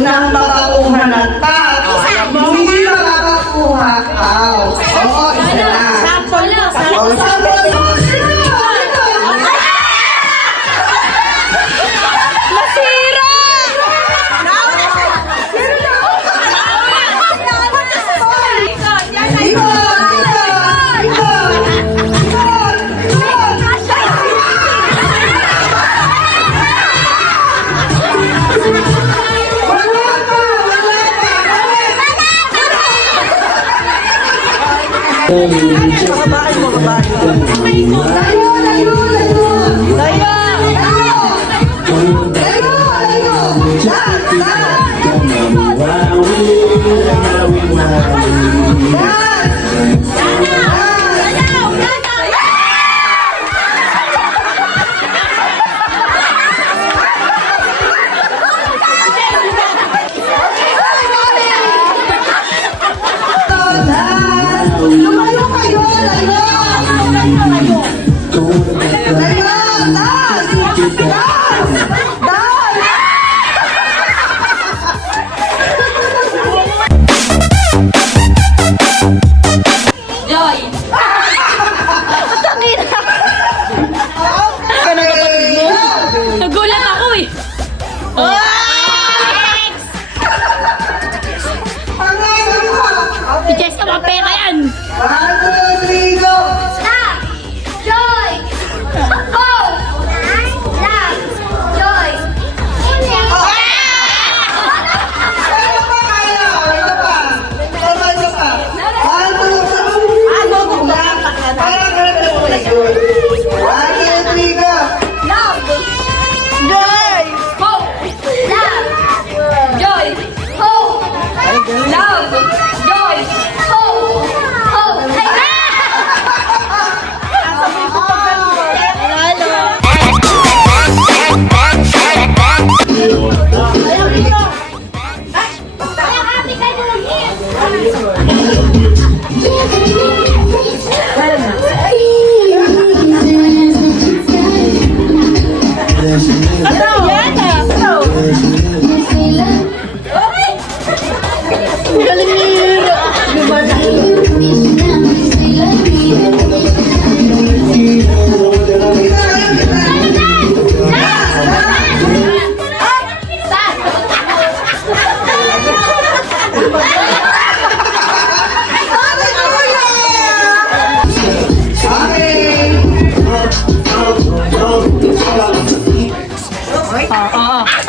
nang makakuha ng tao. Hindi makakakuha ka. Oo, isa na. Sample. O, sample mo. Nasira! Lumayo kayo! Layo! Joy! Nagulat ako eh. Si Jessica, mga pera yan. 1, 2, 3, go! Stop! Joy! Go! Stop! Joy! Kaya pa, kaya! Ito pa! Ito pa! 1, 2, 3, parang ganun mo na yun. 1, 2, 3, go! Love! Joy! Hope! Love! Joy! Hope! Love! Joy! Hope! Hope!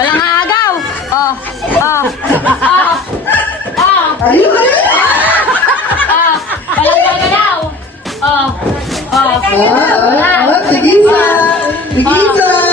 Walang agaw. Ayun! Walang gagalaw. Tigisa! Tigisa!